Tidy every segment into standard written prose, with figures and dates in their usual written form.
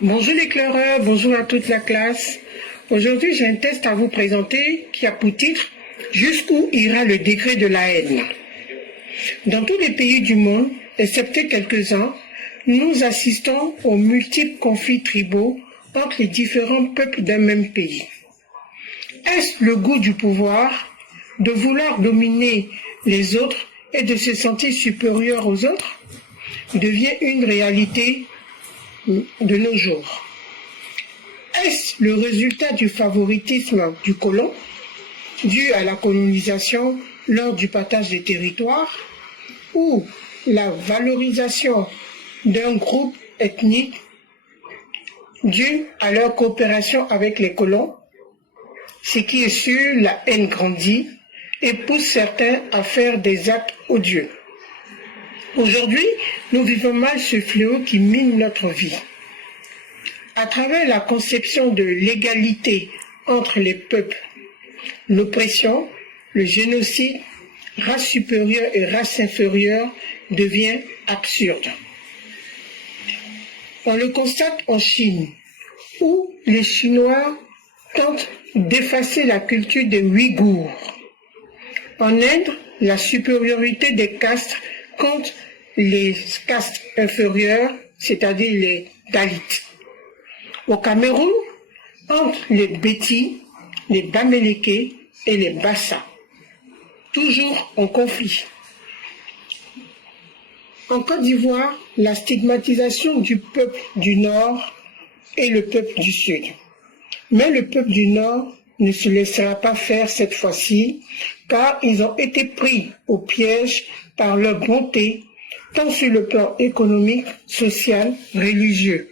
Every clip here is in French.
Bonjour l'éclaireur, bonjour à toute la classe. Aujourd'hui, j'ai un test à vous présenter qui a pour titre « Jusqu'où ira le degré de la haine ?» Dans tous les pays du monde, excepté quelques-uns, nous assistons aux multiples conflits tribaux entre les différents peuples d'un même pays. Est-ce le goût du pouvoir, de vouloir dominer les autres et de se sentir supérieur aux autres, devient une réalité de nos jours? Est-ce le résultat du favoritisme du colon, dû à la colonisation lors du partage des territoires, ou la valorisation d'un groupe ethnique dû à leur coopération avec les colons? Ce qui est sûr, la haine grandit et pousse certains à faire des actes odieux. Aujourd'hui, nous vivons mal ce fléau qui mine notre vie. À travers la conception de l'égalité entre les peuples, l'oppression, le génocide, race supérieure et race inférieure devient absurde. On le constate en Chine, où les Chinois tentent d'effacer la culture des Ouïghours. En Inde, la supériorité des castes contre les castes inférieures, c'est-à-dire les Dalits. Au Cameroun, entre les Bétis, les Bamileke et les Bassa, toujours en conflit. En Côte d'Ivoire, la stigmatisation du peuple du Nord et le peuple du Sud. Mais le peuple du Nord ne se laissera pas faire cette fois-ci, car ils ont été pris au piège par leur bonté, tant sur le plan économique, social, religieux.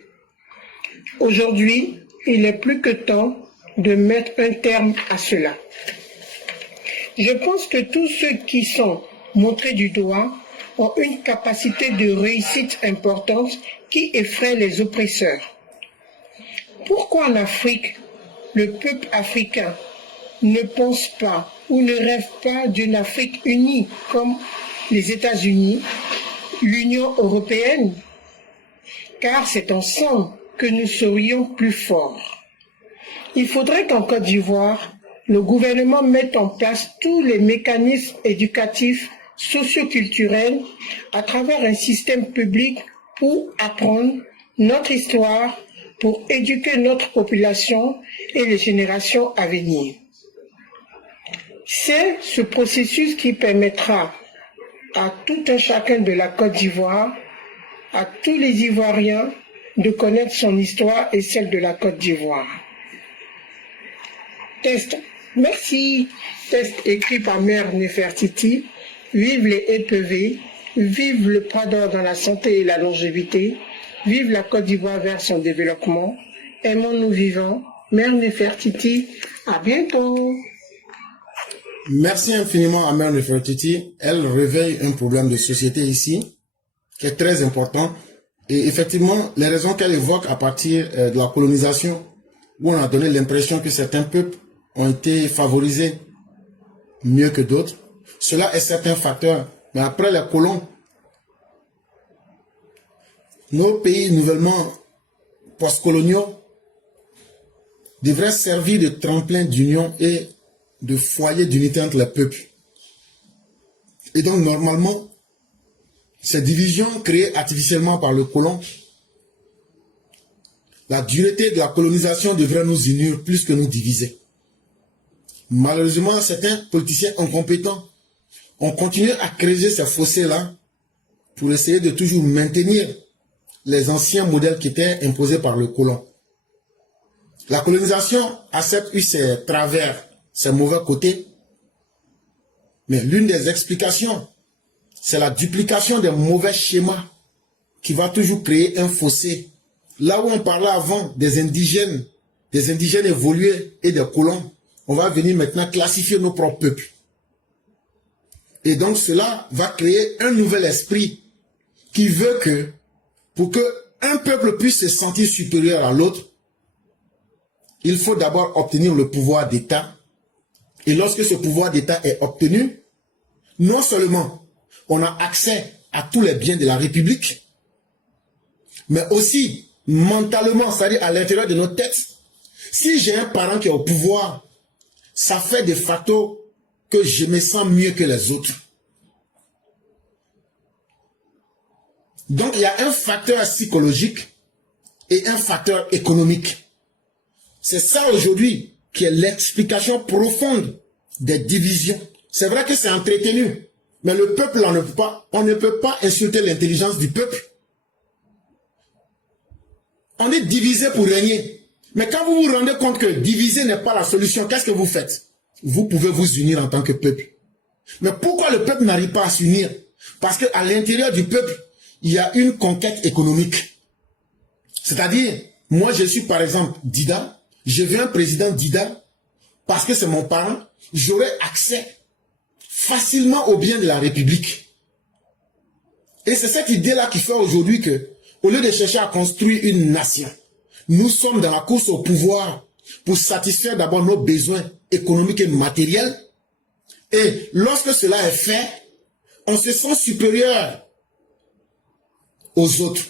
Aujourd'hui, il est plus que temps de mettre un terme à cela. Je pense que tous ceux qui sont montrés du doigt ont une capacité de réussite importante qui effraie les oppresseurs. Pourquoi en Afrique, le peuple africain ne pense pas ou ne rêve pas d'une Afrique unie comme les États-Unis, l'Union européenne? Car c'est ensemble que nous serions plus forts. Il faudrait qu'en Côte d'Ivoire, le gouvernement mette en place tous les mécanismes éducatifs, socioculturels, à travers un système public pour apprendre notre histoire, pour éduquer notre population et les générations à venir. C'est ce processus qui permettra à tout un chacun de la Côte d'Ivoire, à tous les Ivoiriens, de connaître son histoire et celle de la Côte d'Ivoire. Test. Merci. Test écrit par Mère Nefertiti. Vive les EPV. Vive le pardon dans la santé et la longévité. Vive la Côte d'Ivoire vers son développement. Aimons-nous vivants. Mère Nefertiti. À bientôt. Merci infiniment à Mère Nefertiti. Elle réveille un problème de société ici qui est très important. Et effectivement, les raisons qu'elle évoque à partir de la colonisation, où on a donné l'impression que certains peuples ont été favorisés mieux que d'autres, cela est certains facteurs. Mais après les colons, nos pays nouvellement postcoloniaux devraient servir de tremplin d'union et de foyer d'unité entre les peuples. Et donc, normalement, ces divisions créées artificiellement par le colon, la dureté de la colonisation devrait nous unir plus que nous diviser. Malheureusement, certains politiciens incompétents ont continué à creuser ces fossés-là pour essayer de toujours maintenir les anciens modèles qui étaient imposés par le colon. La colonisation a certes eu ses travers, ses mauvais côtés, mais l'une des explications, c'est la duplication des mauvais schémas qui va toujours créer un fossé. Là où on parlait avant des indigènes évolués et des colons, on va venir maintenant classifier nos propres peuples. Et donc cela va créer un nouvel esprit qui veut que, pour qu'un peuple puisse se sentir supérieur à l'autre, il faut d'abord obtenir le pouvoir d'État. Et lorsque ce pouvoir d'État est obtenu, non seulement on a accès à tous les biens de la République, mais aussi mentalement, c'est-à-dire à l'intérieur de notre tête, si j'ai un parent qui est au pouvoir, ça fait de facto que je me sens mieux que les autres. Donc, il y a un facteur psychologique et un facteur économique. C'est ça aujourd'hui qui est l'explication profonde des divisions. C'est vrai que c'est entretenu, mais le peuple, on ne peut pas insulter l'intelligence du peuple. On est divisé pour régner. Mais quand vous vous rendez compte que diviser n'est pas la solution, qu'est-ce que vous faites? Vous pouvez vous unir en tant que peuple. Mais pourquoi le peuple n'arrive pas à s'unir? Parce qu'à l'intérieur du peuple, il y a une conquête économique. C'est-à-dire, moi je suis par exemple Dida, je veux un président Dida, parce que c'est mon parent, j'aurai accès facilement aux biens de la République. Et c'est cette idée-là qui fait aujourd'hui que, au lieu de chercher à construire une nation, nous sommes dans la course au pouvoir pour satisfaire d'abord nos besoins économiques et matériels. Et lorsque cela est fait, on se sent supérieur aux autres.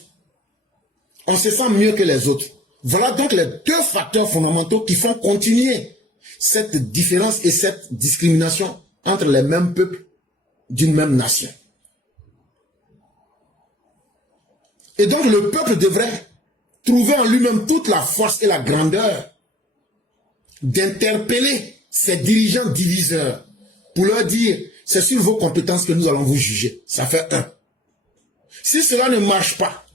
On se sent mieux que les autres. Voilà donc les deux facteurs fondamentaux qui font continuer cette différence et cette discrimination entre les mêmes peuples d'une même nation. Et donc le peuple devrait trouver en lui-même toute la force et la grandeur d'interpeller ces dirigeants diviseurs pour leur dire, c'est sur vos compétences que nous allons vous juger. Ça fait un. Si cela ne marche pas,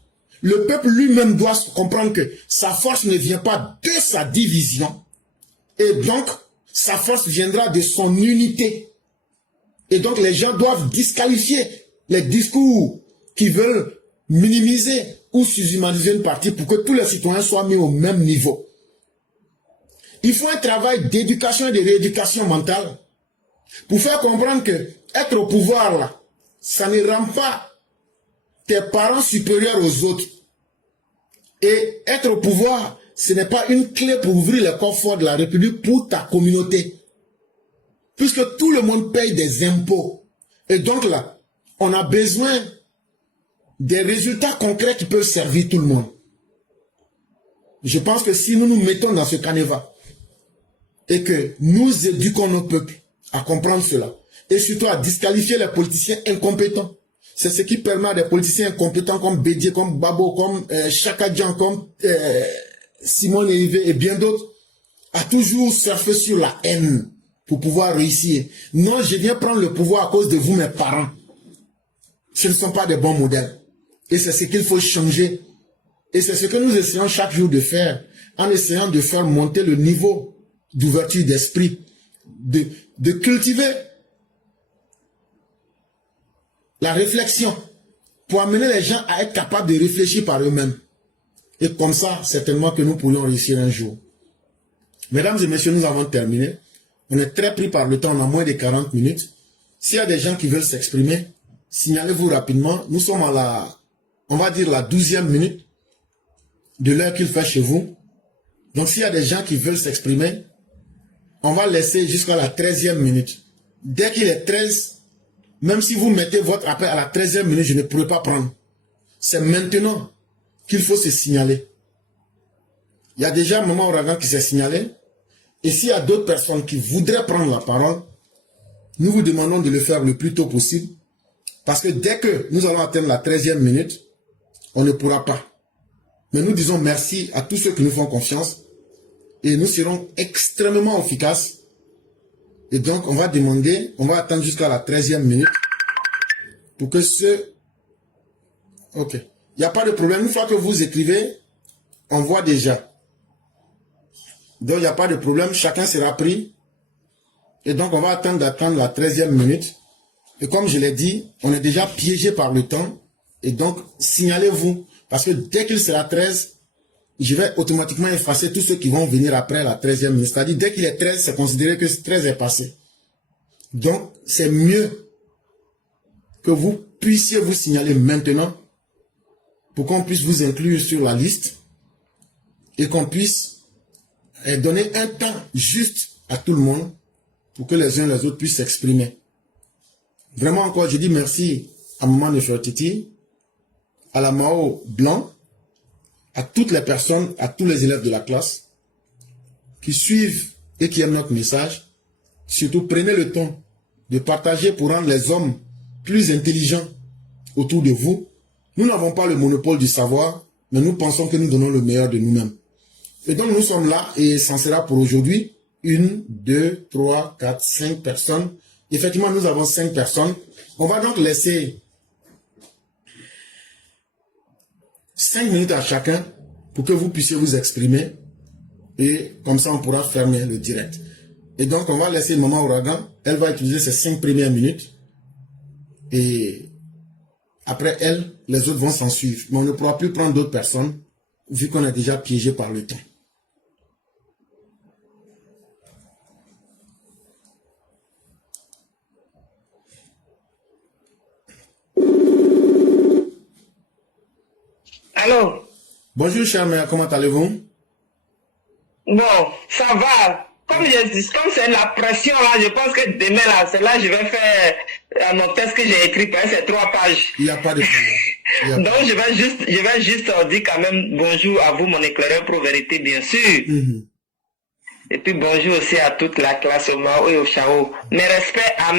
le peuple lui-même doit comprendre que sa force ne vient pas de sa division, et donc sa force viendra de son unité. Et donc les gens doivent disqualifier les discours qui veulent minimiser ou sous-humaniser une partie pour que tous les citoyens soient mis au même niveau. Il faut un travail d'éducation et de rééducation mentale pour faire comprendre que être au pouvoir, là, ça ne rend pas tes parents supérieurs aux autres. Et être au pouvoir, ce n'est pas une clé pour ouvrir les coffres forts de la République pour ta communauté. Puisque tout le monde paye des impôts. Et donc là, on a besoin des résultats concrets qui peuvent servir tout le monde. Je pense que si nous nous mettons dans ce canevas et que nous éduquons nos peuples à comprendre cela, et surtout à disqualifier les politiciens incompétents, c'est ce qui permet à des politiciens incompétents comme Bédier, comme Babo, comme Chaka Dian, comme Simone Erivé et bien d'autres, à toujours surfer sur la haine pour pouvoir réussir. Non, je viens prendre le pouvoir à cause de vous, mes parents. Ce ne sont pas des bons modèles. Et c'est ce qu'il faut changer. Et c'est ce que nous essayons chaque jour de faire, en essayant de faire monter le niveau d'ouverture d'esprit, de cultiver la réflexion pour amener les gens à être capables de réfléchir par eux-mêmes. Et comme ça, certainement que nous pourrions réussir un jour. Mesdames et messieurs, nous avons terminé. On est très pris par le temps, on a moins de 40 minutes. S'il y a des gens qui veulent s'exprimer, signalez-vous rapidement. Nous sommes à la, on va dire la 12e minute de l'heure qu'il fait chez vous. Donc s'il y a des gens qui veulent s'exprimer, on va laisser jusqu'à la 13e minute. Dès qu'il est 13, même si vous mettez votre appel à la 13e minute, je ne pourrai pas prendre. C'est maintenant qu'il faut se signaler. Il y a déjà un moment ouragan qui s'est signalé. Et s'il y a d'autres personnes qui voudraient prendre la parole, nous vous demandons de le faire le plus tôt possible. Parce que dès que nous allons atteindre la 13e minute, on ne pourra pas. Mais nous disons merci à tous ceux qui nous font confiance. Et nous serons extrêmement efficaces. Et donc, on va demander, on va attendre jusqu'à la 13e minute. Pour que ceux... Ok. Il n'y a pas de problème. Une fois que vous écrivez, on voit déjà. Donc, il n'y a pas de problème. Chacun sera pris. Et donc, on va attendre la 13e minute. Et comme je l'ai dit, on est déjà piégé par le temps. Et donc, signalez-vous. Parce que dès qu'il sera 13, je vais automatiquement effacer tous ceux qui vont venir après la 13e minute. C'est-à-dire, dès qu'il est 13, c'est considéré que 13 est passé. Donc, c'est mieux que vous puissiez vous signaler maintenant pour qu'on puisse vous inclure sur la liste et qu'on puisse donner un temps juste à tout le monde pour que les uns et les autres puissent s'exprimer. Vraiment encore, je dis merci à Maman Nefertiti, à la Mao Blanc, à toutes les personnes, à tous les élèves de la classe qui suivent et qui aiment notre message. Surtout, prenez le temps de partager pour rendre les hommes plus intelligents autour de vous. Nous n'avons pas le monopole du savoir, mais nous pensons que nous donnons le meilleur de nous-mêmes. Et donc, nous sommes là et ça sera pour aujourd'hui 1, 2, 3, 4, 5 personnes. Effectivement, nous avons 5 personnes. On va donc laisser 5 minutes à chacun pour que vous puissiez vous exprimer et comme ça on pourra fermer le direct. Et donc on va laisser Maman Ouragan, elle va utiliser ces 5 premières minutes et après elle, les autres vont s'en suivre. Mais on ne pourra plus prendre d'autres personnes vu qu'on est déjà piégé par le temps. Allô? Bonjour chère mère, comment allez-vous? Bon, ça va. Comme c'est la pression là, je pense que demain là, c'est là que je vais faire mon test que j'ai écrit, c'est 3 pages. Il n'y a pas de problème. Donc je vais juste dire quand même bonjour à vous, mon éclaireur pro vérité, bien sûr. Et puis bonjour aussi à toute la classe au Mao et au Chao. Mes respects à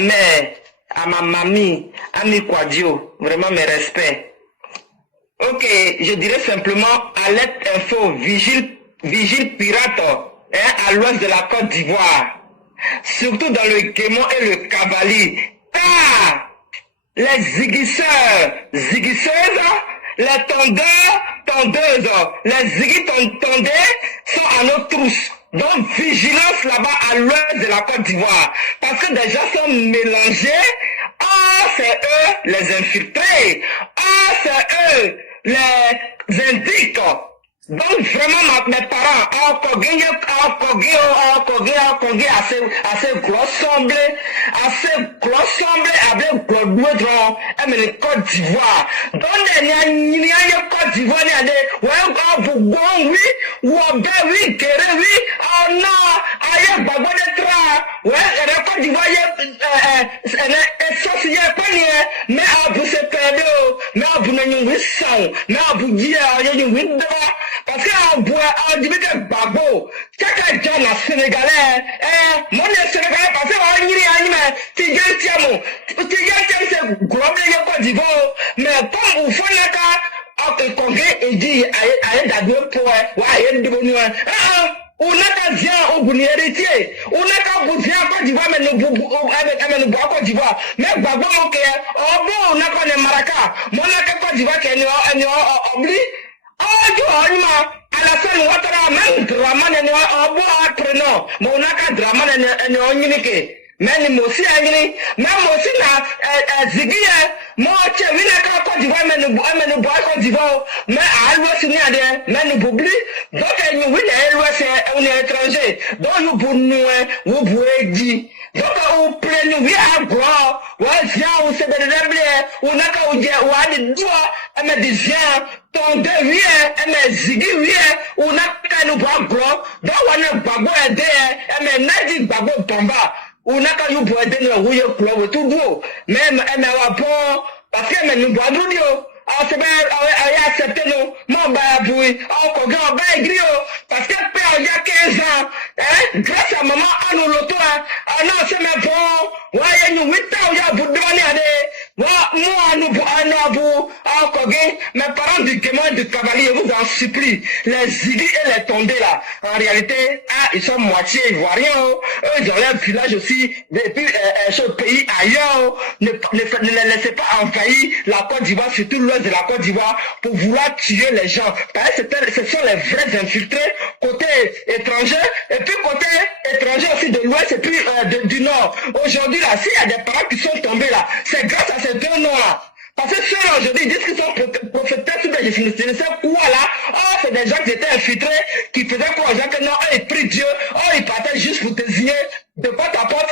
ma mamie, à mes Quadio, vraiment mes respects. Ok, je dirais simplement alerte info, vigile pirate, à l'ouest de la Côte d'Ivoire. Surtout dans le Guémon et le Cavalier. Car les ziguisseurs, ziguisseuses, les tondeuses, les zigui-tondés sont à nos trousses. Donc vigilance là-bas à l'ouest de la Côte d'Ivoire. Parce que des gens sont mélangés. Ah, c'est eux les infiltrés. Ah, c'est eux les indiques. Donc vraiment mes parents, assez glossemblé, avec glodouedron, et le Côte d'Ivoire. Donc il y a Côte d'Ivoire, il y a des, oui, oui, kéré, oui, oh non, aïe, bago de tra, ouais, le Côte d'Ivoire, mais à vous se perdre, mais à vous n'ayez pas sang, mais à vous dire, il y a une parce que on dit que Babo, chaque jeune sénégalais, mon sénégalais, parce que on dit que c'est global Côte d'Ivoire, mais comme vous faites le cas, on congrès et dit, aïe, d'abord pour, ouais, devenu, on n'a qu'à dire au bout héritier, on n'a qu'à vous dire Côte d'Ivoire, mais nous bois Côte d'Ivoire, mais Babo, ok, oh bon, on n'a qu'à les Maracas, mon n'a qu'à Côte d'Ivoire qui est oublié. À la fin, on va même drama apprenant. Mon aka drama mais moi aussi, même aussi, Ziggy, moi, tu as vu la Côte d'Ivoire, mais nous bois Côte d'Ivoire, mais à l'ouest, mais nous oublie. Donc, nous, oui, l'ouest, on est étranger. Donc, nous pouvons dire. Donc, on plaît, nous, oui, à quoi, ouais, viens, on s'est déréblé, on n'a qu'à ou des doigts, mais des viens, ton deux, oui, mais Ziggy, oui, on n'a qu'à nous boire gros, donc, on a babo aidé, mais n'a dit babo tomba. On n'a qu'à nous boire aider, nous, oui, tout doux, même, bon, parce que, nous boire tout doux. Ah, c'est bien, accepté, nous, mon baboui, on va écrire, parce que père, il y a 15 ans, grâce à maman, on nous l'auto, non, c'est mes bon, ouais, nous, 8 ans, il y a vous demander, moi, nous, mes parents du Guémon et du Cavalier, vous en supplie, les Ziggy et les tondés, là, en réalité, ils sont moitié ivoiriens, eux, ils ont leur village aussi, depuis, ce pays ailleurs, ne les laissez pas envahir la Côte d'Ivoire, surtout l'ouest de la Côte d'Ivoire, pour vouloir tuer les gens. Parce que ce sont les vrais infiltrés, côté étranger, et puis côté étranger aussi de l'ouest, et puis du nord. Aujourd'hui, là, s'il y a des parents qui sont tombés là, c'est grâce à ces deux noms-là. Parce que ceux-là, aujourd'hui, ils disent qu'ils sont prophéteurs sur des je ne sais quoi là. Oh, c'est des gens qui étaient infiltrés, qui faisaient quoi aux gens que non, ils prient Dieu, oh, ils partaient juste pour désigner de porte à porte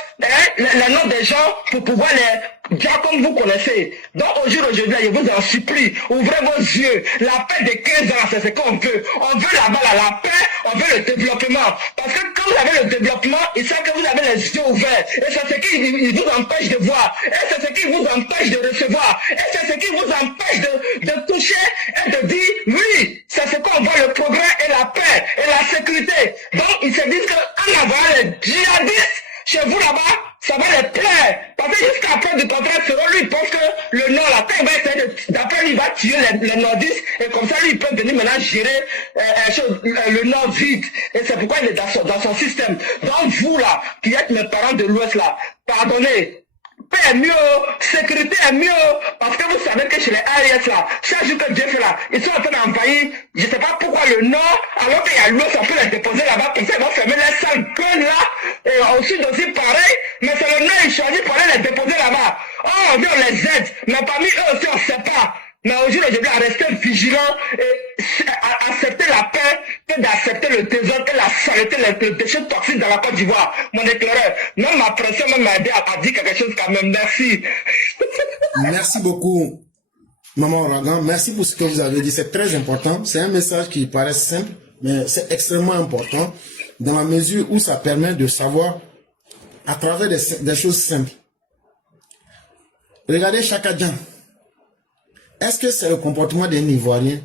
les noms des gens pour pouvoir les dire comme vous connaissez. Donc aujourd'hui, je vous en supplie, ouvrez vos yeux. La paix de 15 ans, c'est ce qu'on veut. On veut là-bas la paix, on veut le développement. Parce que quand quand vous avez le développement, ils savent que vous avez les yeux ouverts. Et c'est ce qui vous empêche de voir. Et c'est ce qui vous empêche de recevoir. Et c'est ce qui vous empêche de toucher et de dire, oui, c'est ce qu'on voit, le progrès et la paix et la sécurité. Donc, ils se disent qu'en avoir les djihadistes chez vous là-bas, ça va les plaire. Parce que jusqu'à preuve du contraire, selon lui, il pense que le Nord, là, quand il va essayer d'après lui, il va tuer les nordistes, et comme ça, lui, il peut venir maintenant gérer le Nord vide. Et c'est pourquoi il est dans son système. Donc, vous, là, qui êtes mes parents de l'Ouest, là, pardonnez. Paix est mieux, sécurité est mieux, parce que vous savez que chez les AIS là, chaque jour que Dieu fait là, ils sont en train d'envahir, je ne sais pas pourquoi le Nord, alors qu'il y a l'Ouest, on peut les déposer là-bas, comme ça ils vont fermer les salles gueules là, et au Sud aussi pareil, mais c'est le Nord, ils choisissent pour aller les déposer là-bas. Oh, on dit on les aide, mais parmi eux aussi on ne sait pas. Mais aujourd'hui, je dois rester vigilant et accepter la paix que d'accepter le désordre et la saleté, les déchets toxiques dans la Côte d'Ivoire. Mon éclaireur, même ma pression m'a aidé à dire quelque chose quand même. Merci. Merci beaucoup, Maman Ouragan. Merci pour ce que vous avez dit. C'est très important. C'est un message qui paraît simple, mais c'est extrêmement important dans la mesure où ça permet de savoir à travers des choses simples. Regardez Chaka Dian. Est-ce que c'est le comportement d'un Ivoirien?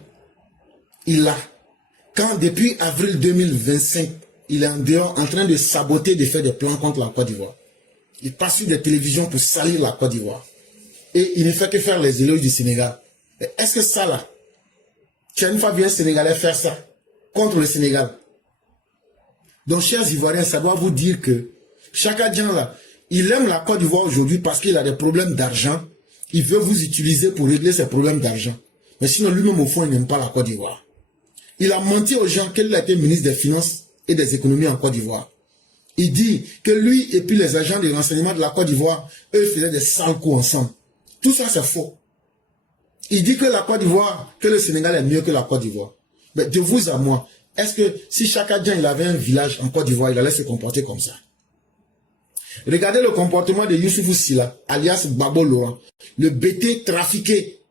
Il a, quand depuis avril 2025, il est en dehors en train de saboter, de faire des plans contre la Côte d'Ivoire. Il passe sur des télévisions pour salir la Côte d'Ivoire. Et il ne fait que faire les éloges du Sénégal. Est-ce que ça là, tu as une fois vu un Sénégalais faire ça contre le Sénégal? Donc, chers Ivoiriens, ça doit vous dire que Chaka Dian là, il aime la Côte d'Ivoire aujourd'hui parce qu'il a des problèmes d'argent. Il veut vous utiliser pour régler ses problèmes d'argent. Mais sinon, lui-même, au fond, il n'aime pas la Côte d'Ivoire. Il a menti aux gens qu'il a été ministre des Finances et des Économies en Côte d'Ivoire. Il dit que lui et puis les agents de renseignement de la Côte d'Ivoire, eux, faisaient des sales coups ensemble. Tout ça, c'est faux. Il dit que la Côte d'Ivoire, que le Sénégal est mieux que la Côte d'Ivoire. Mais de vous à moi, est-ce que si Chaka Dian, il avait un village en Côte d'Ivoire, il allait se comporter comme ça? Regardez le comportement de Youssoufou Silla, alias Babo Laurent, le BT trafiqué,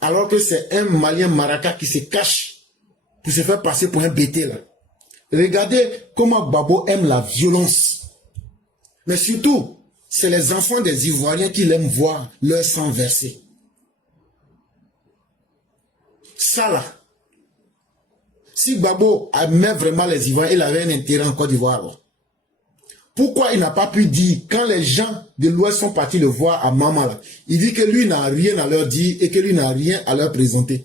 alors que c'est un Malien Maraca qui se cache pour se faire passer pour un BT là. Regardez comment Babo aime la violence. Mais surtout, c'est les enfants des Ivoiriens qui l'aiment voir leur sang verser. Ça là, si Babo aimait vraiment les Ivoiriens, il avait un intérêt en Côte d'Ivoire. Pourquoi il n'a pas pu dire, quand les gens de l'Ouest sont partis le voir à Mamala, il dit que lui n'a rien à leur dire et que lui n'a rien à leur présenter.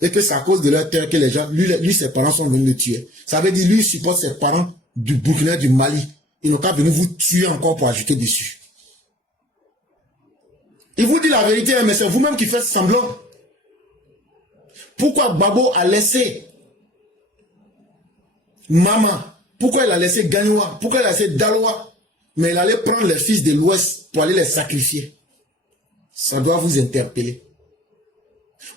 Et que c'est à cause de leur terre que les gens, lui ses parents sont venus le tuer. Ça veut dire lui supporte ses parents du Burkina, du Mali. Ils n'ont pas venu vous tuer encore pour ajouter dessus. Il vous dit la vérité, mais c'est vous-même qui faites semblant. Pourquoi Babo a laissé Maman? Pourquoi il a laissé Gagnoua? Pourquoi il a laissé Daloa? Mais il allait prendre les fils de l'Ouest pour aller les sacrifier. Ça doit vous interpeller.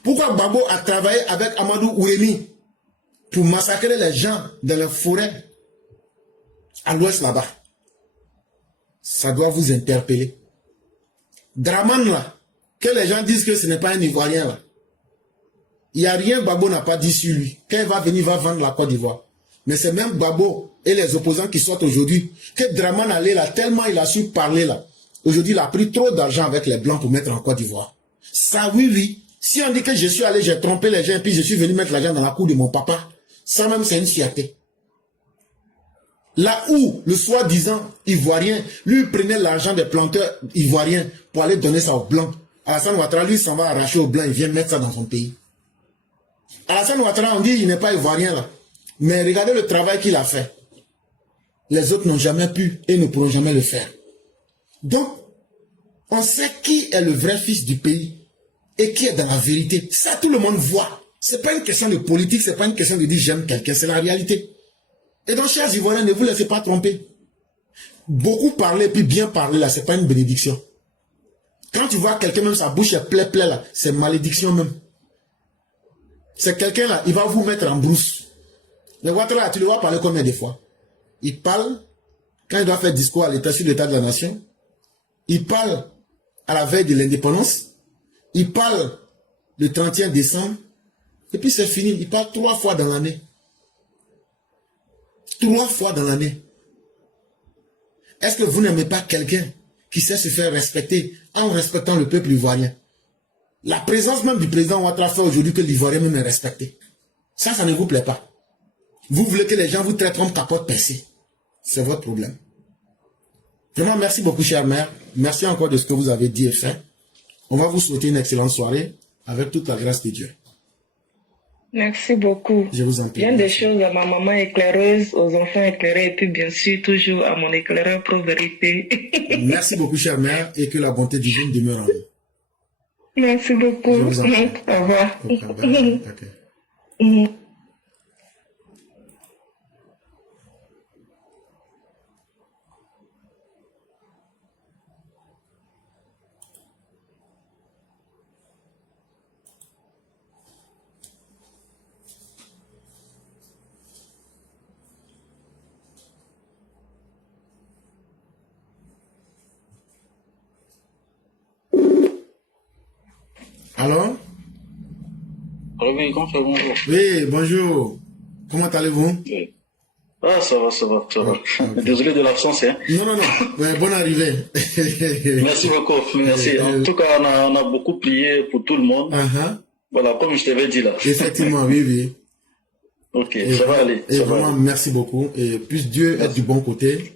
Pourquoi Babo a travaillé avec Amadou Ouémi pour massacrer les gens dans les forêts à l'Ouest là-bas? Ça doit vous interpeller. Draman là, que les gens disent que ce n'est pas un Ivoirien là. Il n'y a rien Babo n'a pas dit sur lui. Quand il va venir, il va vendre la Côte d'Ivoire. Mais c'est même Babo et les opposants qui sortent aujourd'hui que Draman allait là, tellement il a su parler là. Aujourd'hui, il a pris trop d'argent avec les Blancs pour mettre en Côte d'Ivoire. Ça, oui, oui. Si on dit que je suis allé, j'ai trompé les gens, puis je suis venu mettre l'argent dans la cour de mon papa, ça même, c'est une fierté. Là où le soi-disant Ivoirien, lui prenait l'argent des planteurs ivoiriens pour aller donner ça aux Blancs. Alassane Ouattara, lui, s'en va arracher aux Blancs, il vient mettre ça dans son pays. Alassane Ouattara, on dit il n'est pas Ivoirien là. Mais regardez le travail qu'il a fait. Les autres n'ont jamais pu et ne pourront jamais le faire. Donc, on sait qui est le vrai fils du pays et qui est dans la vérité. Ça, tout le monde voit. Ce n'est pas une question de politique, ce n'est pas une question de dire j'aime quelqu'un, c'est la réalité. Et donc, chers Ivoiriens, ne vous laissez pas tromper. Beaucoup parler, puis bien parler, là, ce n'est pas une bénédiction. Quand tu vois quelqu'un, même sa bouche est plaît, là, c'est malédiction même. C'est quelqu'un là, il va vous mettre en brousse. Mais Ouattara, tu le vois parler combien de fois? Il parle, quand il doit faire discours à l'État sur l'état de la nation, il parle à la veille de l'indépendance, il parle le 31 décembre, et puis c'est fini, il parle 3 fois dans l'année. 3 fois dans l'année. Est-ce que vous n'aimez pas quelqu'un qui sait se faire respecter en respectant le peuple ivoirien? La présence même du président Ouattara fait aujourd'hui que l'Ivoirien même est respecté. Ça ne vous plaît pas. Vous voulez que les gens vous traitent comme capote percée. C'est votre problème. Vraiment, merci beaucoup, chère mère. Merci encore de ce que vous avez dit et fait. On va vous souhaiter une excellente soirée avec toute la grâce de Dieu. Merci beaucoup. Je vous en prie. Bien des choses à ma maman éclaireuse, aux enfants éclairés, et puis bien sûr, toujours à mon éclaireur pro-vérité. Merci beaucoup, chère mère, et que la bonté divine demeure en vous. Merci beaucoup. Je vous en prie. Au revoir. Okay. Alors? Oui, bonjour. Oui, bonjour. Comment allez-vous? Ah, ça va, ça va, ça va. Okay. Désolé de l'absence, hein. Non. Bonne arrivée. Merci beaucoup, merci. En tout cas, on a beaucoup prié pour tout le monde. Voilà, comme je t'avais dit là. Effectivement, oui. Ok, ça va aller. Et vraiment, merci beaucoup. Et puisse Dieu être du bon côté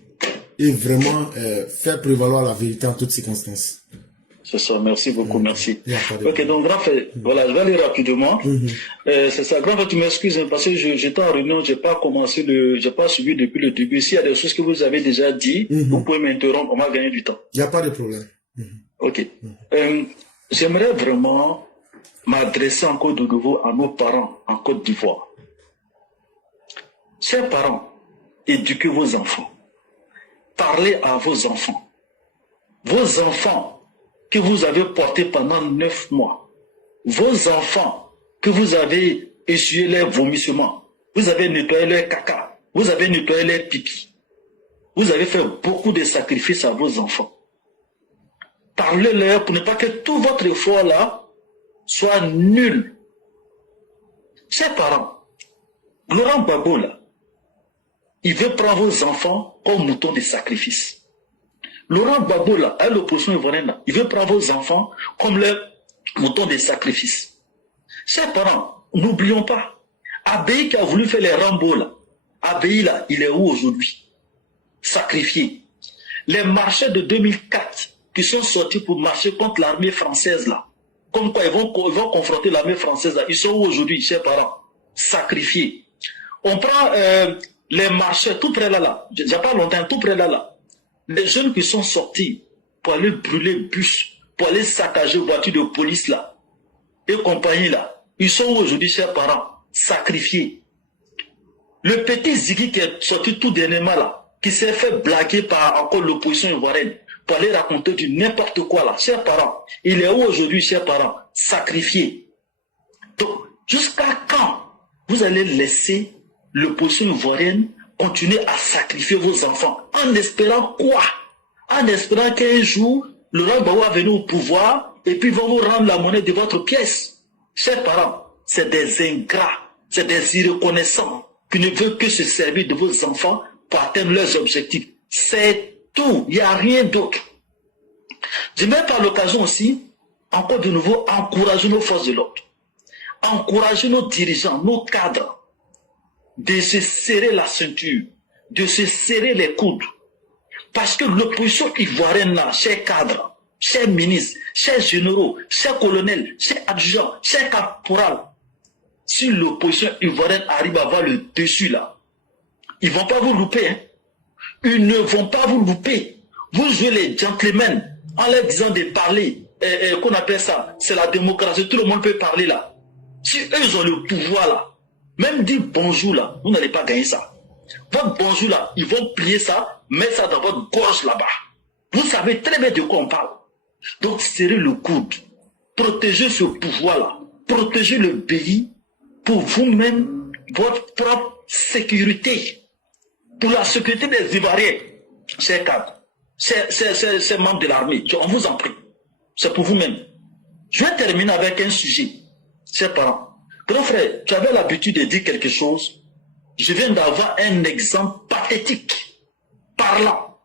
et vraiment faire prévaloir la vérité en toutes circonstances. C'est ça, merci beaucoup, merci. Ok, donc grand frère, voilà, je vais aller rapidement. C'est ça, grand frère, tu m'excuses parce que j'étais en réunion, j'ai pas suivi depuis le début. S'il y a des choses que vous avez déjà dit, vous pouvez m'interrompre, on va gagner du temps. Il n'y a pas de problème. Ok. J'aimerais vraiment m'adresser encore de nouveau à nos parents en Côte d'Ivoire. Chers parents, éduquez vos enfants. Parlez à vos enfants. Vos enfants que vous avez portés pendant 9 mois. Vos enfants que vous avez essuyé leurs vomissements. Vous avez nettoyé leur caca. Vous avez nettoyé leur pipi. Vous avez fait beaucoup de sacrifices à vos enfants. Parlez-leur pour ne pas que tout votre effort là soit nul. Chers parents, Laurent Gbagbo là, il veut prendre vos enfants comme moutons de sacrifice. Laurent Gbagbo là, à l'opposition ivoirienne là, il veut prendre vos enfants comme leurs moutons de sacrifice. Chers parents, n'oublions pas, Abbaye qui a voulu faire les Rambo là, Abbaye là, il est où aujourd'hui? Sacrifié. Les marchés de 2004 qui sont sortis pour marcher contre l'armée française là, comme quoi ils vont confronter l'armée française là, ils sont où aujourd'hui, chers parents? Sacrifiés. On prend les marchés tout près là, il n'y a pas longtemps, tout près là. Les jeunes qui sont sortis pour aller brûler bus, pour aller saccager voitures de police là, et compagnie là, ils sont où aujourd'hui, chers parents? Sacrifiés. Le petit Ziggy qui est sorti tout dernièrement là, qui s'est fait blaguer par encore l'opposition ivoirienne, pour aller raconter du n'importe quoi là, chers parents, il est où aujourd'hui, chers parents? Sacrifié. Donc, jusqu'à quand vous allez laisser l'opposition ivoirienne continuer à sacrifier vos enfants? En espérant quoi? En espérant qu'un jour, Laurent Gbagbo va venir au pouvoir et puis va vous rendre la monnaie de votre pièce. Chers parents, c'est des ingrats, c'est des irreconnaissants qui ne veulent que se servir de vos enfants pour atteindre leurs objectifs. C'est tout, il n'y a rien d'autre. J'aimerais par l'occasion aussi, encore de nouveau, encourager nos forces de l'ordre, encourager nos dirigeants, nos cadres, de se serrer la ceinture, de se serrer les coudes. Parce que l'opposition ivoirienne là, chers cadres, chers ministres, chers généraux, chers colonels, chers adjudants, chers caporals, si l'opposition ivoirienne arrive à avoir le dessus là, ils ne vont pas vous louper. Hein. Ils ne vont pas vous louper. Vous jouez les gentlemen en leur disant de parler. Qu'on appelle ça, c'est la démocratie, tout le monde peut parler là. Si eux ils ont le pouvoir là, même dire bonjour là, vous n'allez pas gagner ça. Votre bonjour là, ils vont plier ça, mettre ça dans votre gorge là-bas. Vous savez très bien de quoi on parle. Donc serrez le coude, protégez ce pouvoir là, protégez le pays pour vous-même, votre propre sécurité, pour la sécurité des Ivoiriens, chers cadres, chers membres de l'armée, on vous en prie, c'est pour vous-même. Je vais terminer avec un sujet, chers parents. Grand frère, tu avais l'habitude de dire quelque chose Je viens d'avoir un exemple pathétique, parlant.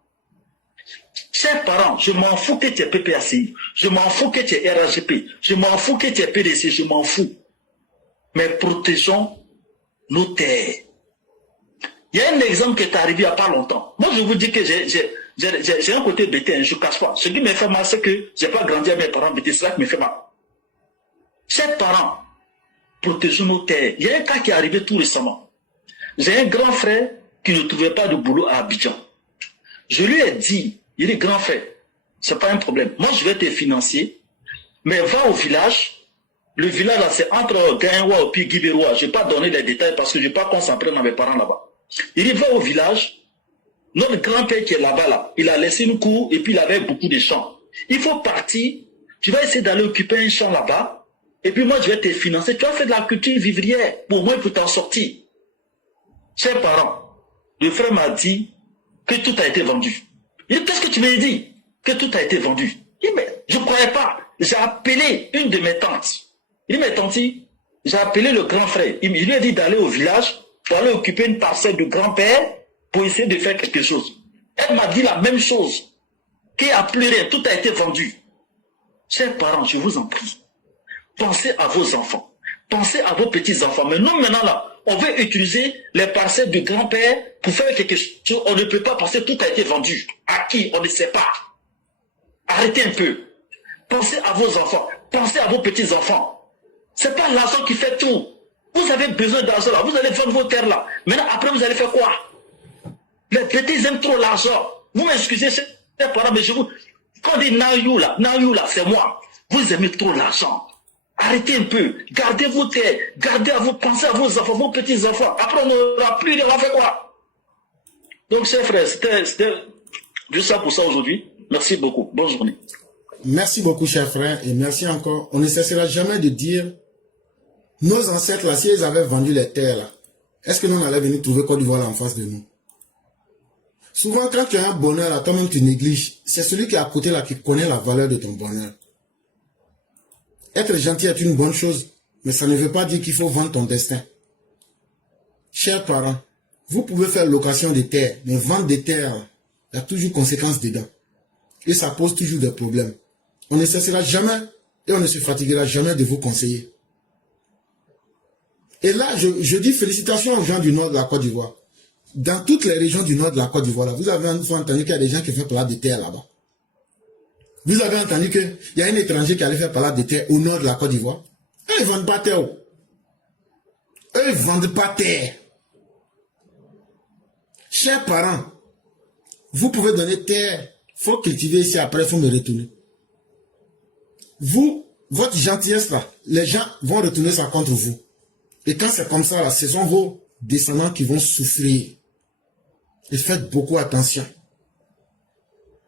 Chers parents, je m'en fous que tu es PPACI, je m'en fous que tu es RAGP, je m'en fous que tu es PDC, je m'en fous. Mais protégeons nos terres. Il y a un exemple qui est arrivé il n'y a pas longtemps. Moi, je vous dis que j'ai un côté bêté, je ne cache pas. Ce qui me fait mal, c'est que je n'ai pas grandi à mes parents bêtés, c'est ça qui me fait mal. Chers parents, protégeons nos terres. Il y a un cas qui est arrivé tout récemment. J'ai un grand frère qui ne trouvait pas de boulot à Abidjan. Je lui ai dit, il est grand frère, ce n'est pas un problème. Moi, je vais te financer, mais va au village. Le village, là, c'est entre Gaïnwa et Guibérois. Je ne vais pas donner les détails parce que je ne vais pas concentrer dans mes parents là-bas. Il va au village. Notre grand-père qui est là-bas, là, il a laissé une cour et puis il avait beaucoup de champs. Il faut partir. Tu vas essayer d'aller occuper un champ là-bas. Et puis moi, je vais te financer. Tu vas faire de la culture vivrière pour moi pour t'en sortir. Chers parents, le frère m'a dit que tout a été vendu. Il dit, qu'est-ce que tu me dis? Que tout a été vendu. Il dit, mais je ne croyais pas. J'ai appelé une de mes tantes. Il dit, mais tante, j'ai appelé le grand frère. Il lui a dit d'aller au village pour aller occuper une parcelle de grand-père pour essayer de faire quelque chose. Elle m'a dit la même chose. Qu'il a pleuré, tout a été vendu. Chers parents, je vous en prie, pensez à vos enfants. Pensez à vos petits-enfants. Mais nous, maintenant, là, on veut utiliser les parcelles de grand-père pour faire quelque chose. On ne peut pas penser que tout a été vendu. À qui? On ne sait pas. Arrêtez un peu. Pensez à vos enfants. Pensez à vos petits-enfants. Ce n'est pas l'argent qui fait tout. Vous avez besoin d'argent là. Vous allez vendre vos terres là. Maintenant, après, vous allez faire quoi? Les petits aiment trop l'argent. Vous m'excusez, c'est parents, mais je vous... Quand on dit Nayou là, c'est moi. Vous aimez trop l'argent. Arrêtez un peu. Gardez vos terres. Pensez à vos enfants, vos petits-enfants. Après, on n'aura plus de... On va faire quoi? Donc, chers frères, c'était juste ça pour ça aujourd'hui. Merci beaucoup. Bonne journée. Merci beaucoup, cher frère, et merci encore. On ne cessera jamais de dire, nos ancêtres, là, si ils avaient vendu les terres, là, est-ce que nous, on allait venir trouver Côte d'Ivoire en face de nous? Souvent, quand tu as un bonheur, là, toi-même, tu négliges. C'est celui qui est à côté, là, qui connaît la valeur de ton bonheur. Être gentil est une bonne chose, mais ça ne veut pas dire qu'il faut vendre ton destin. Chers parents, vous pouvez faire location des terres, mais vendre des terres, il y a toujours conséquences dedans. Et ça pose toujours des problèmes. On ne cessera jamais et on ne se fatiguera jamais de vous conseiller. Et là, je dis félicitations aux gens du nord de la Côte d'Ivoire. Dans toutes les régions du nord de la Côte d'Ivoire, vous avez entendu qu'il y a des gens qui font parler de terre là-bas. Vous avez entendu qu'il y a un étranger qui allait faire parler de terre au nord de la Côte d'Ivoire. Eux, ils ne vendent pas terre. Eux, ils ne vendent pas terre. Chers parents, vous pouvez donner terre. Il faut cultiver ici, après il faut me retourner. Vous, votre gentillesse là, les gens vont retourner ça contre vous. Et quand c'est comme ça là, ce sont vos descendants qui vont souffrir. Et faites beaucoup attention.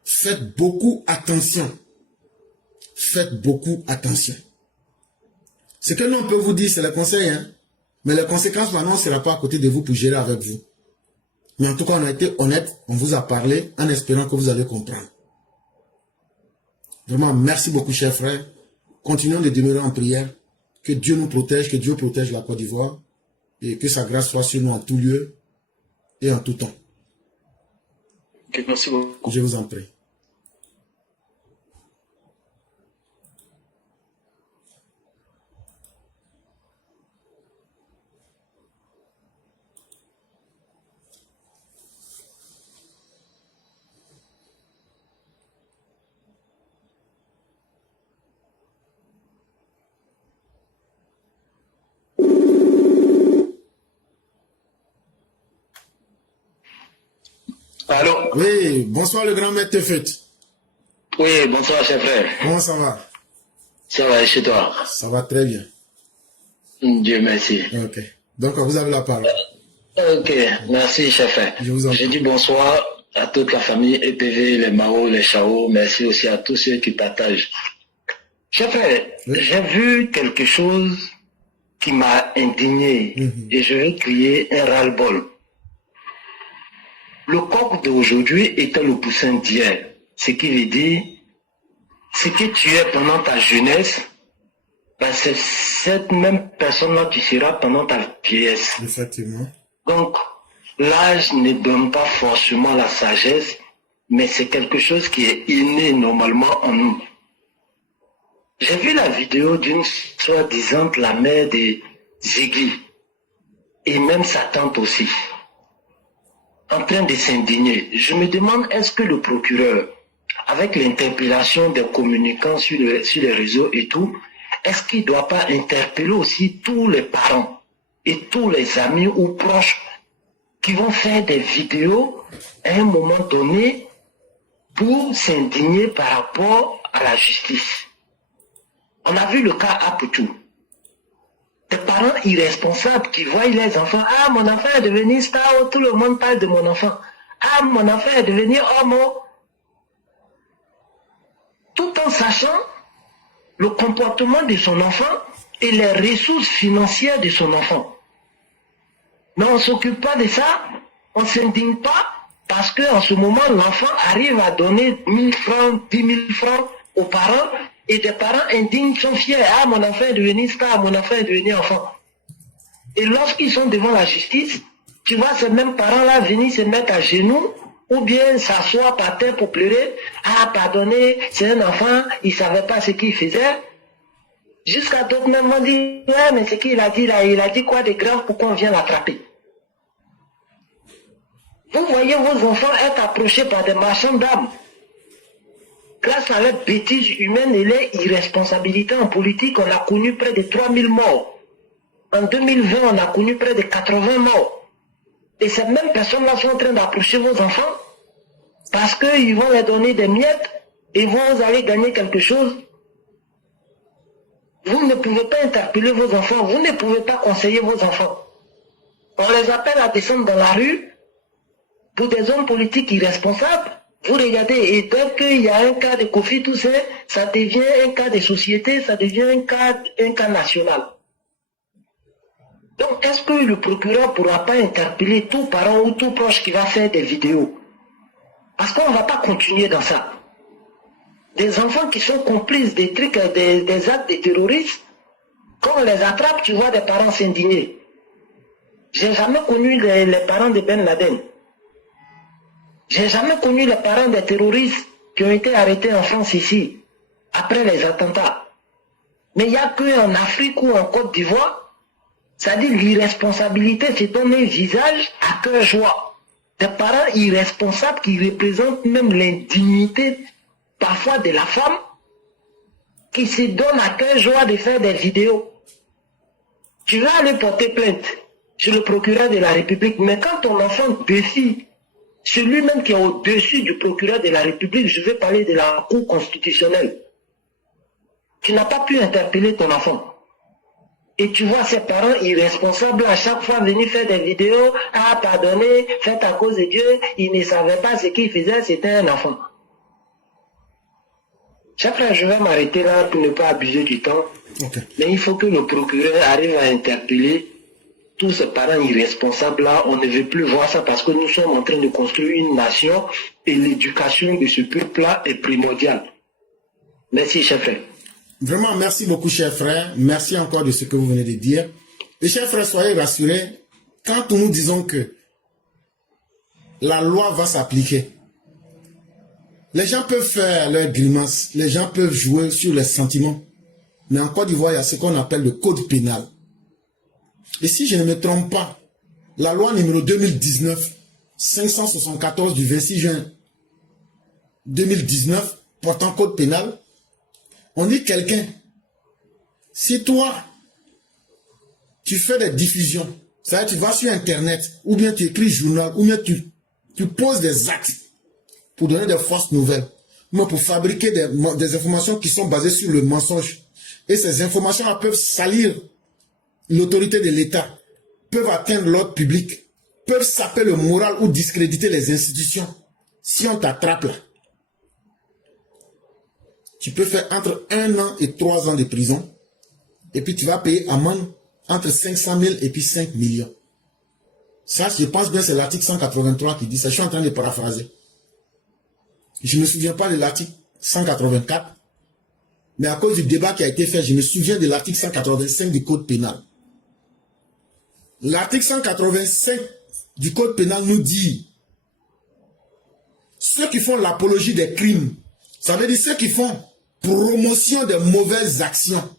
Faites beaucoup attention. Faites beaucoup attention. Ce que nous on peut vous dire, c'est le conseil, hein. Mais les conséquences maintenant, on ne sera pas à côté de vous pour gérer avec vous. Mais en tout cas, on a été honnête, on vous a parlé en espérant que vous allez comprendre. Vraiment, merci beaucoup, chers frères. Continuons de demeurer en prière. Que Dieu nous protège, que Dieu protège la Côte d'Ivoire et que sa grâce soit sur nous en tout lieu et en tout temps. Okay, merci beaucoup. Je vous en prie. Allô? Oui, bonsoir le grand maître Tefet. Oui, bonsoir, cher frère. Comment ça va? Ça va chez toi? Ça va très bien. Dieu merci. Ok. Donc, vous avez la parole. Ok, merci, cher frère. Je dis bonsoir à toute la famille EPV, les Mao, les Chao. Merci aussi à tous ceux qui partagent. Cher frère, oui. J'ai vu quelque chose qui m'a indigné et je vais crier un ras-le-bol. Le coq d'aujourd'hui était le poussin d'hier. Ce qui veut dire, ce que tu es pendant ta jeunesse, ben c'est cette même personne-là qui sera pendant ta vieillesse. Effectivement. Donc, l'âge ne donne pas forcément la sagesse, mais c'est quelque chose qui est inné normalement en nous. J'ai vu la vidéo d'une soi-disant la mère de Ziggy, et même sa tante aussi, en train de s'indigner. Je me demande, est-ce que le procureur, avec l'interpellation des communicants sur les réseaux et tout, est-ce qu'il ne doit pas interpeller aussi tous les parents et tous les amis ou proches qui vont faire des vidéos à un moment donné pour s'indigner par rapport à la justice? On a vu le cas à Poutou. Des parents irresponsables qui voient les enfants. Ah, mon enfant est devenu star, tout le monde parle de mon enfant. Ah, mon enfant est devenu homo. Tout en sachant le comportement de son enfant et les ressources financières de son enfant. Mais on ne s'occupe pas de ça, on ne s'indigne pas, parce qu'en ce moment, l'enfant arrive à donner 1000 francs, 10 000 francs aux parents, et des parents indignes sont fiers. Ah, mon enfant est devenu star, mon enfant est devenu enfant. Et lorsqu'ils sont devant la justice, tu vois ces mêmes parents-là venir se mettre à genoux, ou bien s'asseoir par terre pour pleurer. Ah, pardonnez, c'est un enfant, il ne savait pas ce qu'il faisait. Jusqu'à d'autres même vont dire, ouais, mais ce qu'il a dit là, il a dit quoi de grave, pourquoi on vient l'attraper? Vous voyez vos enfants être approchés par des marchands d'âmes. Grâce à leur bêtise humaine et leur irresponsabilité en politique, on a connu près de 3000 morts. En 2020, on a connu près de 80 morts. Et ces mêmes personnes-là sont en train d'approcher vos enfants parce qu'ils vont leur donner des miettes et vous allez gagner quelque chose. Vous ne pouvez pas interpeller vos enfants, vous ne pouvez pas conseiller vos enfants. On les appelle à descendre dans la rue pour des hommes politiques irresponsables. Vous regardez, et dès qu'il y a un cas de Kofi Toussaint, ça devient un cas de société, ça devient un cas national. Donc, est-ce que le procureur ne pourra pas interpeller tout parent ou tout proche qui va faire des vidéos? Parce qu'on ne va pas continuer dans ça. Des enfants qui sont complices des trucs, des actes de terroristes, quand on les attrape, tu vois des parents s'indigner. J'ai jamais connu les parents de Ben Laden. J'ai jamais connu les parents des terroristes qui ont été arrêtés en France ici, après les attentats. Mais il n'y a qu'en Afrique ou en Côte d'Ivoire, c'est-à-dire l'irresponsabilité, c'est donner visage à cœur joie. Des parents irresponsables qui représentent même l'indignité parfois de la femme, qui se donnent à cœur joie de faire des vidéos. Tu vas aller porter plainte sur le procureur de la République, mais quand ton enfant décide, celui-même qui est au-dessus du procureur de la République, je vais parler de la Cour constitutionnelle, tu n'as pas pu interpeller ton enfant. Et tu vois ces parents irresponsables à chaque fois venir faire des vidéos, ah pardonnez, faites à cause de Dieu, ils ne savaient pas ce qu'ils faisaient, c'était un enfant. Chers frères, je vais m'arrêter là pour ne pas abuser du temps. Okay. Mais il faut que le procureur arrive à interpeller tous ces parents irresponsables-là. On ne veut plus voir ça parce que nous sommes en train de construire une nation et l'éducation de ce peuple-là est primordiale. Merci, chers frères. Vraiment, merci beaucoup, chers frères. Merci encore de ce que vous venez de dire. Et chers frères, soyez rassurés. Quand nous disons que la loi va s'appliquer, les gens peuvent faire leurs grimaces, les gens peuvent jouer sur les sentiments. Mais en Côte d'Ivoire, il y a ce qu'on appelle le code pénal. Et si je ne me trompe pas, la loi numéro 2019-574 du 26 juin 2019 portant code pénal, on dit quelqu'un, si toi, tu fais des diffusions, c'est-à-dire tu vas sur Internet, ou bien tu écris journal, ou bien tu poses des actes pour donner des fausses nouvelles, mais pour fabriquer des informations qui sont basées sur le mensonge. Et ces informations peuvent salir l'autorité de l'État, peuvent atteindre l'ordre public, peuvent saper le moral ou discréditer les institutions. Si on t'attrape là, tu peux faire entre 1 an et 3 ans de prison, et puis tu vas payer amende entre 500 000 et puis 5 millions. Ça, je pense bien, c'est l'article 183 qui dit ça. Je suis en train de paraphraser. Je ne me souviens pas de l'article 184, mais à cause du débat qui a été fait, je me souviens de l'article 185 du Code pénal. L'article 185 du Code pénal nous dit ceux qui font l'apologie des crimes, ça veut dire ceux qui font promotion de mauvaises actions.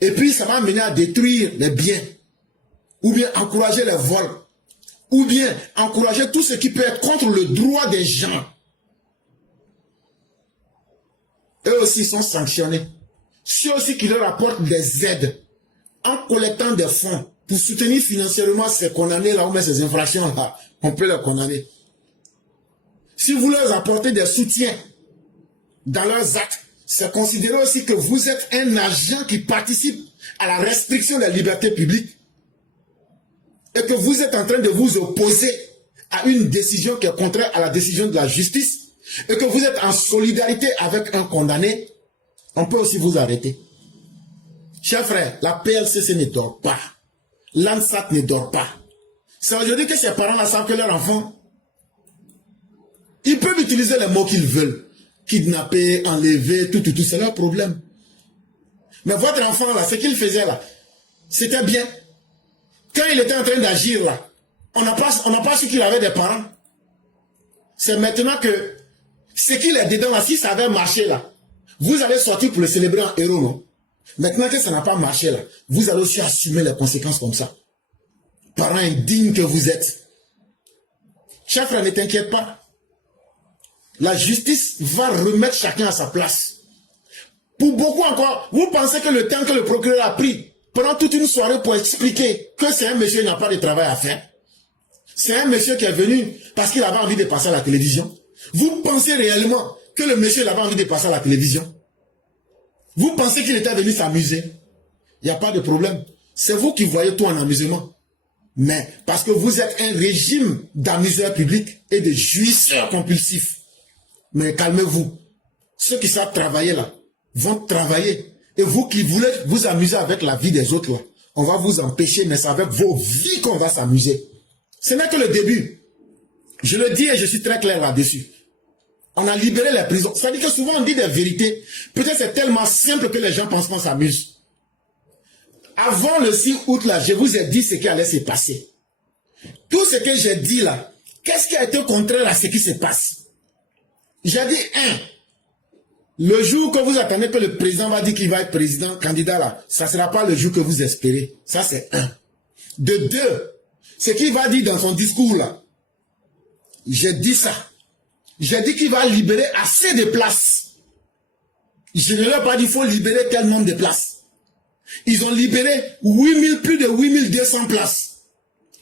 Et puis ça va mener à détruire les biens, ou bien encourager les vols, ou bien encourager tout ce qui peut être contre le droit des gens. Eux aussi sont sanctionnés. Ceux aussi qui leur apportent des aides en collectant des fonds pour soutenir financièrement ces condamnés-là, ou même ces infractions-là, on peut les condamner. Si vous leur apportez des soutiens dans leurs actes, c'est considéré aussi que vous êtes un agent qui participe à la restriction des libertés publiques et que vous êtes en train de vous opposer à une décision qui est contraire à la décision de la justice et que vous êtes en solidarité avec un condamné, on peut aussi vous arrêter. Chers frères, la PLCC ne dort pas. L'ANSAT ne dort pas. C'est aujourd'hui que ces parents-là savent que leur enfant, ils peuvent utiliser les mots qu'ils veulent. Kidnapper, enlever, tout, c'est leur problème. Mais votre enfant là, ce qu'il faisait là, c'était bien. Quand il était en train d'agir là, on n'a pas su qu'il avait des parents. C'est maintenant que ce qu'il est dedans là, si ça avait marché là, vous allez sortir pour le célébrer en héros, non? Maintenant que ça n'a pas marché là, vous allez aussi assumer les conséquences comme ça. Parents indignes que vous êtes. Chers frères, ne t'inquiète pas. La justice va remettre chacun à sa place. Pour beaucoup encore, vous pensez que le temps que le procureur a pris pendant toute une soirée pour expliquer que c'est un monsieur qui n'a pas de travail à faire. C'est un monsieur qui est venu parce qu'il avait envie de passer à la télévision. Vous pensez réellement que le monsieur avait envie de passer à la télévision? Vous pensez qu'il était venu s'amuser? Il n'y a pas de problème. C'est vous qui voyez tout en amusement. Mais parce que vous êtes un régime d'amuseurs publics et de jouisseurs compulsifs. Mais calmez-vous. Ceux qui savent travailler là, vont travailler. Et vous qui voulez vous amuser avec la vie des autres là, on va vous empêcher, mais c'est avec vos vies qu'on va s'amuser. Ce n'est que le début. Je le dis et je suis très clair là-dessus. On a libéré les prisons. C'est-à-dire que souvent on dit des vérités. Peut-être c'est tellement simple que les gens pensent qu'on s'amuse. Avant le 6 août là, je vous ai dit ce qui allait se passer. Tout ce que j'ai dit là, qu'est-ce qui a été contraire à ce qui se passe? J'ai dit, le jour que vous attendez que le président va dire qu'il va être président, candidat là, ça ne sera pas le jour que vous espérez. Ça c'est un. De deux, ce qu'il va dire dans son discours là, j'ai dit ça. J'ai dit qu'il va libérer assez de places. Je ne leur ai pas dit qu'il faut libérer tel nombre de places. Ils ont libéré plus de 8200 places.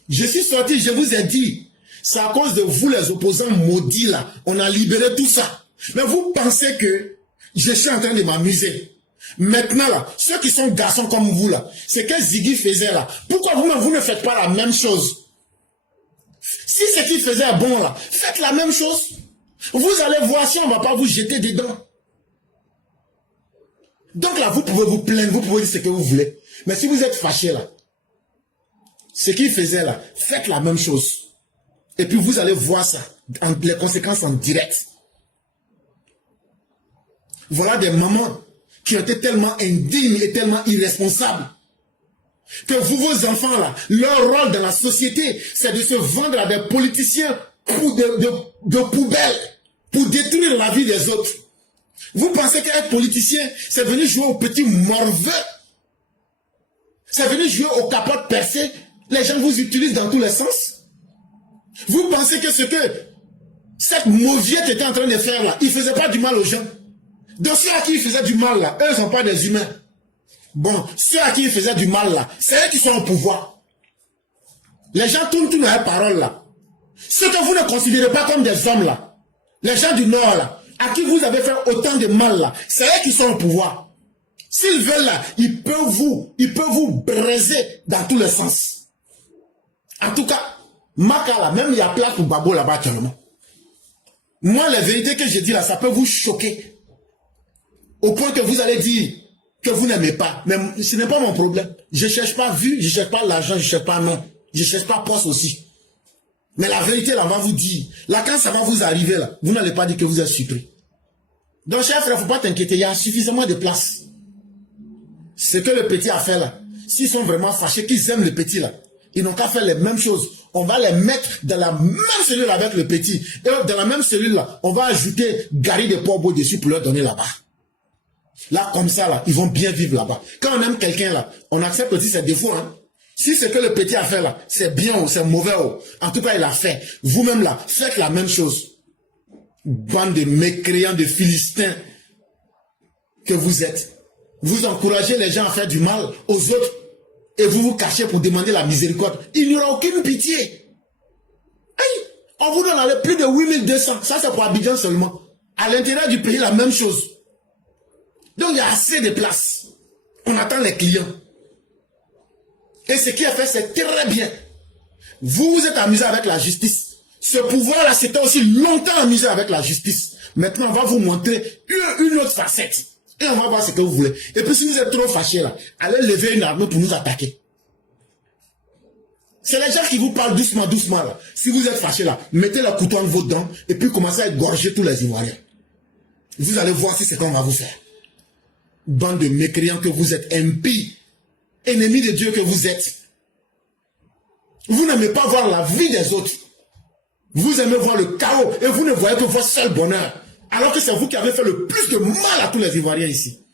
Je suis sorti, je vous ai dit, c'est à cause de vous les opposants maudits là, on a libéré tout ça. Mais vous pensez que je suis en train de m'amuser. Maintenant là, ceux qui sont garçons comme vous là, c'est que Ziggy faisait là. Pourquoi vous ne faites pas la même chose? Si ce qu'il faisait est bon là, faites la même chose. Vous allez voir si on ne va pas vous jeter dedans. Donc là, vous pouvez vous plaindre, vous pouvez dire ce que vous voulez. Mais si vous êtes fâché là, ce qu'il faisait là, faites la même chose. Et puis vous allez voir ça, les conséquences en direct. Voilà des mamans qui ont été tellement indignes et tellement irresponsables que vous, vos enfants là, leur rôle dans la société, c'est de se vendre à des politiciens de poubelles pour détruire la vie des autres. Vous pensez qu'être politicien, c'est venir jouer au petit morveux? C'est venir jouer au capote percé? Les gens vous utilisent dans tous les sens? Vous pensez que ce que cette mauviette était en train de faire là, il ne faisait pas du mal aux gens? Donc ceux à qui il faisait du mal là, eux ne sont pas des humains. Bon, ceux à qui il faisait du mal là, c'est eux qui sont au pouvoir. Les gens tournent dans leurs paroles là. Ceux que vous ne considérez pas comme des hommes là, les gens du Nord là, à qui vous avez fait autant de mal là, c'est eux qui sont au pouvoir. S'ils veulent là, ils peuvent vous braiser dans tous les sens. En tout cas, Maka là, même il y a place pour Babo là-bas actuellement. Moi, les vérités que je dis là, ça peut vous choquer. Au point que vous allez dire que vous n'aimez pas. Mais ce n'est pas mon problème. Je ne cherche pas vue, je ne cherche pas l'argent, je ne cherche pas nom. Je ne cherche pas poste aussi. Mais la vérité là, on va vous dire. Là, quand ça va vous arriver là, vous n'allez pas dire que vous êtes surpris. Donc, cher frère, il ne faut pas t'inquiéter, il y a suffisamment de place. Ce que le petit a fait là, s'ils sont vraiment fâchés, qu'ils aiment le petit là, Ils n'ont qu'à faire les mêmes choses. On va les mettre dans la même cellule avec le petit. Et dans la même cellule là, on va ajouter Gary de Porbo dessus pour leur donner là-bas. Là, comme ça, là, ils vont bien vivre là-bas. Quand on aime quelqu'un là, on accepte aussi ses défauts. Hein. Si ce que le petit a fait là, c'est bien ou c'est mauvais, en tout cas, il a fait. Vous-même là, faites la même chose. Bande de mécréants, de philistins que vous êtes. Vous encouragez les gens à faire du mal aux autres et vous vous cachez pour demander la miséricorde. Il n'y aura aucune pitié. Aïe, on vous donne plus de 8200. Ça, c'est pour Abidjan seulement. À l'intérieur du pays, la même chose. Donc, il y a assez de places. On attend les clients. Et ce qui est fait, c'est très bien. Vous vous êtes amusé avec la justice. Ce pouvoir-là, c'était aussi longtemps amusé avec la justice. Maintenant, on va vous montrer une autre facette. Et on va voir ce que vous voulez. Et puis, si vous êtes trop fâchés, là, allez lever une armée pour nous attaquer. C'est les gens qui vous parlent doucement, doucement, là. Si vous êtes fâchés, là, mettez le couteau entre vos dents et puis commencez à égorger tous les Ivoiriens. Vous allez voir si c'est ce qu'on va vous faire. Bande de mécréants que vous êtes, impies, ennemis de Dieu que vous êtes. Vous n'aimez pas voir la vie des autres. Vous aimez voir le chaos et vous ne voyez que votre seul bonheur. Alors que c'est vous qui avez fait le plus de mal à tous les Ivoiriens ici.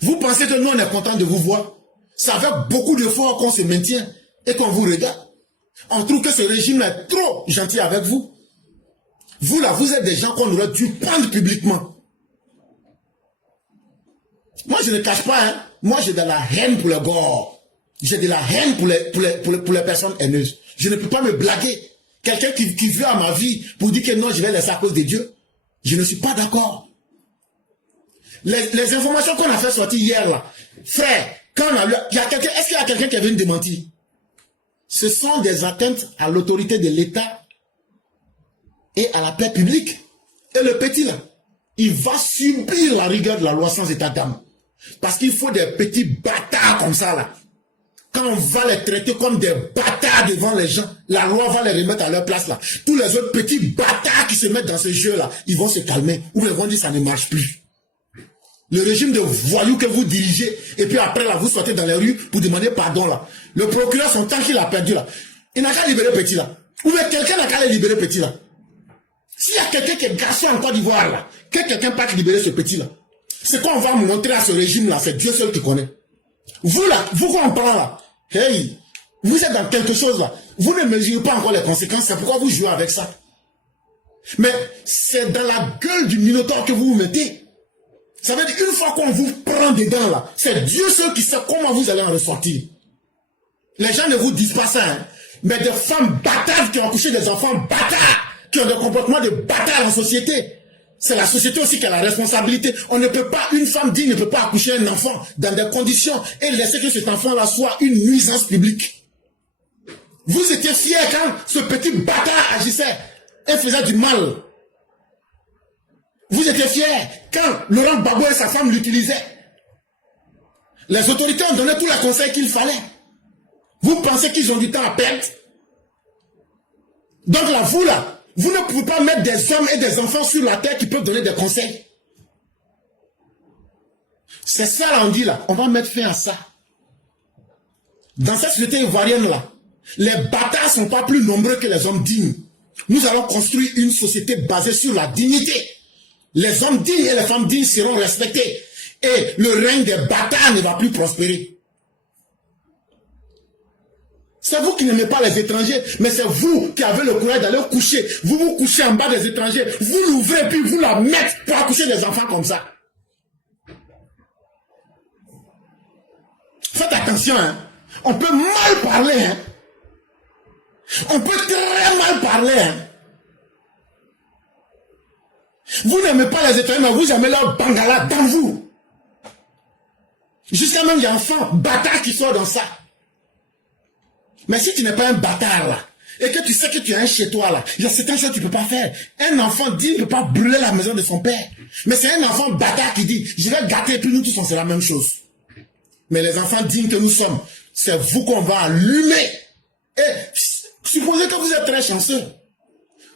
Vous pensez que nous on est content de vous voir. C'est avec beaucoup d'efforts qu'on se maintient et qu'on vous regarde. On trouve que ce régime est trop gentil avec vous. Vous là, vous êtes des gens qu'on aurait dû prendre publiquement. Moi je ne cache pas, hein. Moi j'ai de la haine pour le gore. J'ai de la haine pour les personnes haineuses. Je ne peux pas me blaguer. Quelqu'un qui veut à ma vie pour dire que non, je vais laisser à cause de Dieu. Je ne suis pas d'accord. Les informations qu'on a fait sortir hier là, frère, quand on a lu, est-ce qu'il y a quelqu'un qui est venu démentir? Ce sont des atteintes à l'autorité de l'État et à la paix publique. Et le petit là, il va subir la rigueur de la loi sans état d'âme. Parce qu'il faut des petits bâtards comme ça là. Quand on va les traiter comme des bâtards devant les gens, la loi va les remettre à leur place là. Tous les autres petits bâtards qui se mettent dans ce jeu là, ils vont se calmer. Ou ils vont dire ça ne marche plus. Le régime de voyous que vous dirigez, et puis après là, vous sortez dans les rues pour demander pardon là. Le procureur, son temps qu'il a perdu là, il n'a qu'à libérer petit là. Ou bien quelqu'un n'a qu'à les libérer petit là. S'il y a quelqu'un qui est gâché en Côte d'Ivoire là, que quelqu'un parte libérer ce petit là. C'est quoi on va montrer à ce régime là, c'est Dieu seul qui connaît. Vous là, vous qu'on prend là, hey, vous êtes dans quelque chose là, vous ne mesurez pas encore les conséquences, c'est pourquoi vous jouez avec ça. Mais c'est dans la gueule du Minotaure que vous vous mettez. Ça veut dire une fois qu'on vous prend dedans là, c'est Dieu seul qui sait comment vous allez en ressortir. Les gens ne vous disent pas ça, hein, mais des femmes bâtardes qui ont accouché des enfants bâtards, qui ont des comportements de bâtards en société. C'est la société aussi qui a la responsabilité. On ne peut pas, une femme digne ne peut pas accoucher un enfant dans des conditions et laisser que cet enfant-là soit une nuisance publique. Vous étiez fiers quand ce petit bâtard agissait et faisait du mal. Vous étiez fiers quand Laurent Gbagbo et sa femme l'utilisaient. Les autorités ont donné tous les conseils qu'il fallait. Vous pensez qu'ils ont du temps à perdre? Donc là, vous là, vous ne pouvez pas mettre des hommes et des enfants sur la terre qui peuvent donner des conseils. C'est ça là, on dit là, on va mettre fin à ça. Dans cette société ivoirienne là, les bâtards ne sont pas plus nombreux que les hommes dignes. Nous allons construire une société basée sur la dignité. Les hommes dignes et les femmes dignes seront respectés. Et le règne des bâtards ne va plus prospérer. C'est vous qui n'aimez pas les étrangers, mais c'est vous qui avez le courage d'aller coucher. Vous vous couchez en bas des étrangers, vous l'ouvrez puis vous la mettez pour accoucher des enfants comme ça. Faites attention, hein. On peut mal parler, hein. On peut très mal parler, hein. Vous n'aimez pas les étrangers, mais vous aimez leur bangala dans vous. Jusqu'à même des enfants bâtards qui sortent dans ça. Mais si tu n'es pas un bâtard là, et que tu sais que tu as un chez toi là, il y a certaines choses que tu ne peux pas faire. Un enfant digne ne peut pas brûler la maison de son père. Mais c'est un enfant bâtard qui dit, je vais gâter, puis nous tous on sait la même chose. Mais les enfants dignes que nous sommes, c'est vous qu'on va allumer. Et supposez que vous êtes très chanceux.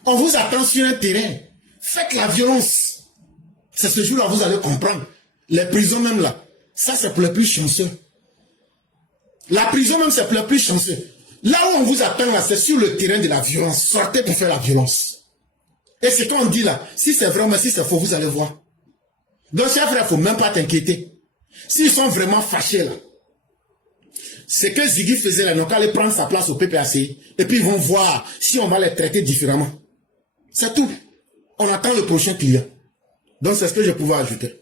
On vous attend sur un terrain. Faites la violence. C'est ce jour-là vous allez comprendre. Les prisons même là, ça c'est pour les plus chanceux. La prison même, c'est le plus chanceux. Là où on vous attend, là, c'est sur le terrain de la violence. Sortez pour faire la violence. Et ce qu'on dit là, si c'est vrai, mais si c'est faux, vous allez voir. Donc, chers frères, il ne faut même pas t'inquiéter. S'ils sont vraiment fâchés là, c'est que Ziggy faisait là, donc aller prendre sa place au PPAC, et puis ils vont voir si on va les traiter différemment. C'est tout. On attend le prochain client. Donc, c'est ce que je pouvais ajouter.